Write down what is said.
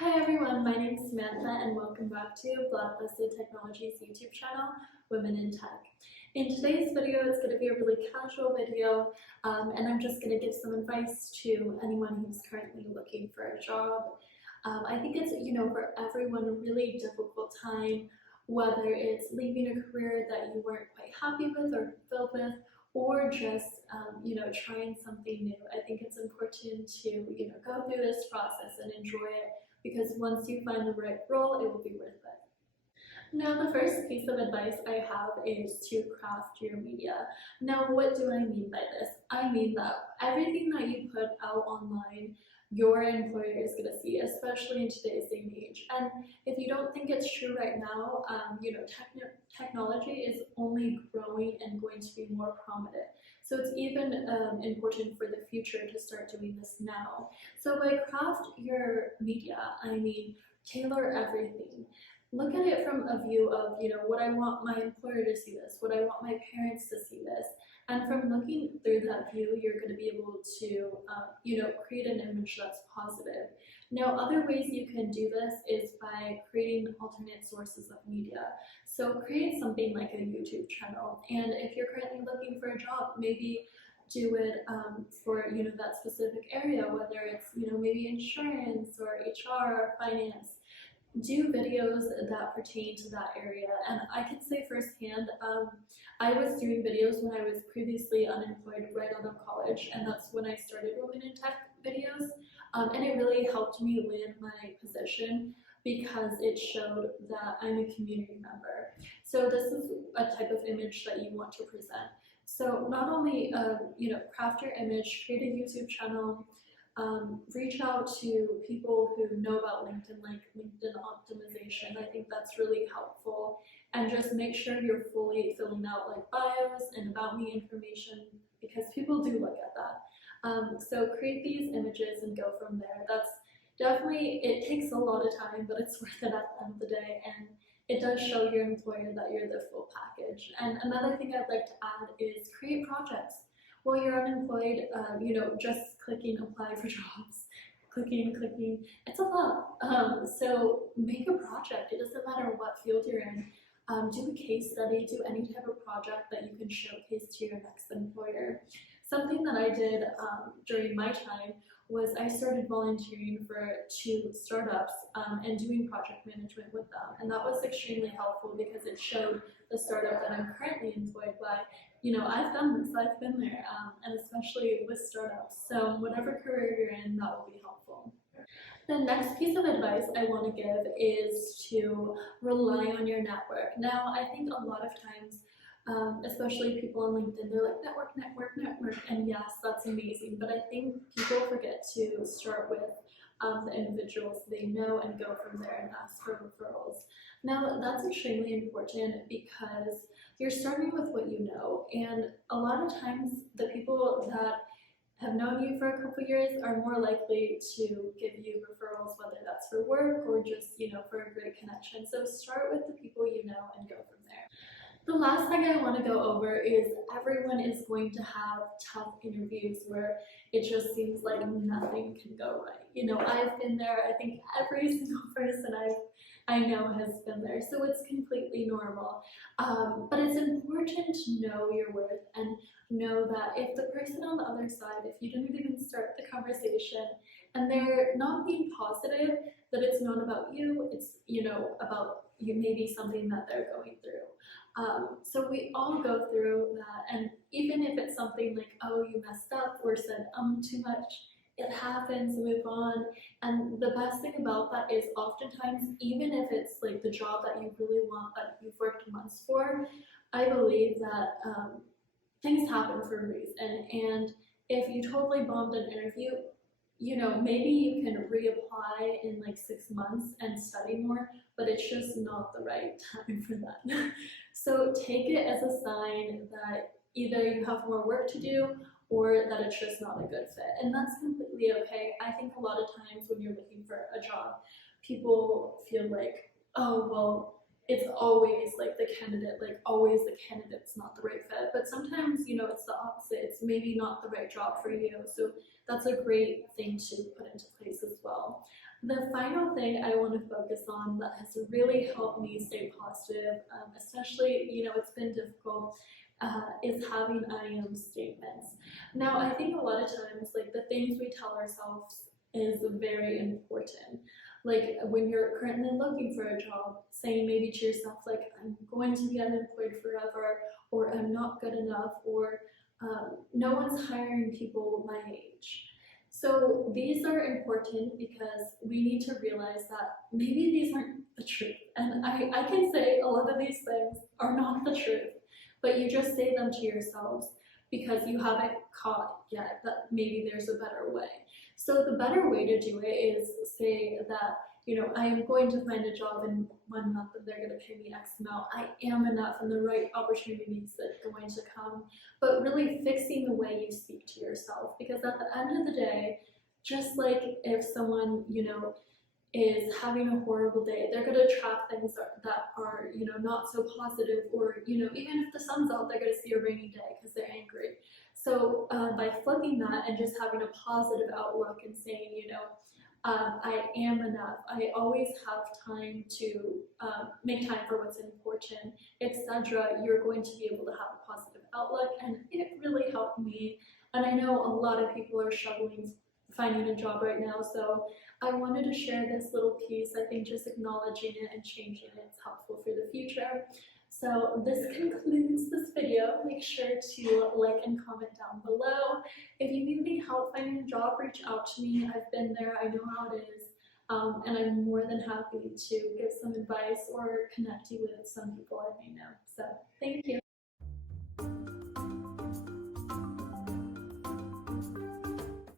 Hi everyone, my name is Samantha and welcome back to Blacklisted Technology's YouTube channel, Women in Tech. In today's video, it's going to be a really casual video and I'm just going to give some advice to anyone who's currently looking for a job. I think it's, for everyone a really difficult time, whether it's leaving a career that you weren't quite happy with or fulfilled with, or just, trying something new. I think it's important to, go through this process and enjoy it, because once you find the right role, it will be worth it. Now, the first piece of advice I have is to craft your media. Now, what do I mean by this? I mean that everything that you put out online, your employer is going to see, especially in today's day and age. And if you don't think it's true right now, technology is only growing and going to be more prominent. So it's even important for the future to start doing this now. So by craft your media, I mean tailor everything. Look at it from a view of, what I want my employer to see this, what I want my parents to see this. And from looking through that view, you're going to be able to, create an image that's positive. Now, other ways you can do this is by creating alternate sources of media. So create something like a YouTube channel. And if you're currently looking for a job, maybe do it for, that specific area, whether it's, maybe insurance or HR or finance. Do videos that pertain to that area. And I can say firsthand, I was doing videos when I was previously unemployed right out of college, and that's when I started Women in Tech videos, and it really helped me land my position because it showed that I'm a community member. So this is a type of image that you want to present. So not only, craft your image, create a YouTube channel, reach out to people who know about LinkedIn, like LinkedIn optimization. I think that's really helpful. And just make sure you're fully filling out like bios and about me information, because people do look at that. So create these images and go from there. That's definitely, it takes a lot of time, but it's worth it at the end of the day. And it does show your employer that you're the full package. And another thing I'd like to add is create projects. While you're unemployed, just clicking apply for jobs, clicking, it's a lot. So make a project. It doesn't matter what field you're in. Do a case study, do any type of project that you can showcase to your next employer. Something that I did during my time was I started volunteering for 2 startups and doing project management with them. And that was extremely helpful because it showed the startup that I'm currently employed by, I've done this, I've been there, and especially with startups. So whatever career you're in, that will be helpful. The next piece of advice I want to give is to rely on your network. Now, I think a lot of times, especially people on LinkedIn, they're like network, and yes, that's amazing, but I think people forget to start with the individuals they know and go from there and ask for referrals. Now, that's extremely important because you're starting with what you know, and a lot of times the people that have known you for a couple years are more likely to give you referrals, whether that's for work or just, for a great connection. So start with the people you know and go from there. The last thing I want to go over is everyone is going to have tough interviews where it just seems like nothing can go right. I've been there. I think every single person I know has been there, so it's completely normal. But it's important to know your worth and know that if the person on the other side, if you didn't even start the conversation and they're not being positive, that it's not about you, it's about you, maybe something that they're going through. So we all go through that, and even if it's something like, oh, you messed up or said too much, it happens, move on. And the best thing about that is oftentimes, even if it's like the job that you really want that you've worked months for, I believe that things happen for a reason. And if you totally bombed an interview, maybe you can reapply in like 6 months and study more, but it's just not the right time for that. So take it as a sign that either you have more work to do or that it's just not a good fit. And that's completely okay. I think a lot of times when you're looking for a job, people feel like, oh, well, it's always like the candidate, like always the candidate's not the right fit. But sometimes, it's the opposite. It's maybe not the right job for you. So that's a great thing to put into place as well. The final thing I want to focus on that has really helped me stay positive, especially, it's been difficult, is having I am statements. Now, I think a lot of times, like, the things we tell ourselves is very important. Like, when you're currently looking for a job, saying maybe to yourself, like, I'm going to be unemployed forever, or I'm not good enough, or no one's hiring people my age. So these are important because we need to realize that maybe these aren't the truth. And I can say a lot of these things are not the truth, but you just say them to yourselves because you haven't caught yet that maybe there's a better way. So the better way to do it is say that, I am going to find a job in 1 month and they're going to pay me X amount. I am enough and the right opportunities that are going to come. But really fixing the way you speak to yourself, because at the end of the day, just like if someone, is having a horrible day, they're going to track things that are, not so positive, or, even if the sun's out, they're going to see a rainy day because they're angry. So by flipping that and just having a positive outlook and saying, I am enough, I always have time to make time for what's important, etc., you're going to be able to have a positive outlook. And it really helped me. And I know a lot of people are struggling finding a job right now, so I wanted to share this little piece. I think just acknowledging it and changing it is helpful for the future. So this concludes this video. Make sure to like and comment down below. If you need any help finding a job, reach out to me. I've been there, I know how it is, and I'm more than happy to give some advice or connect you with some people I may know. So thank you.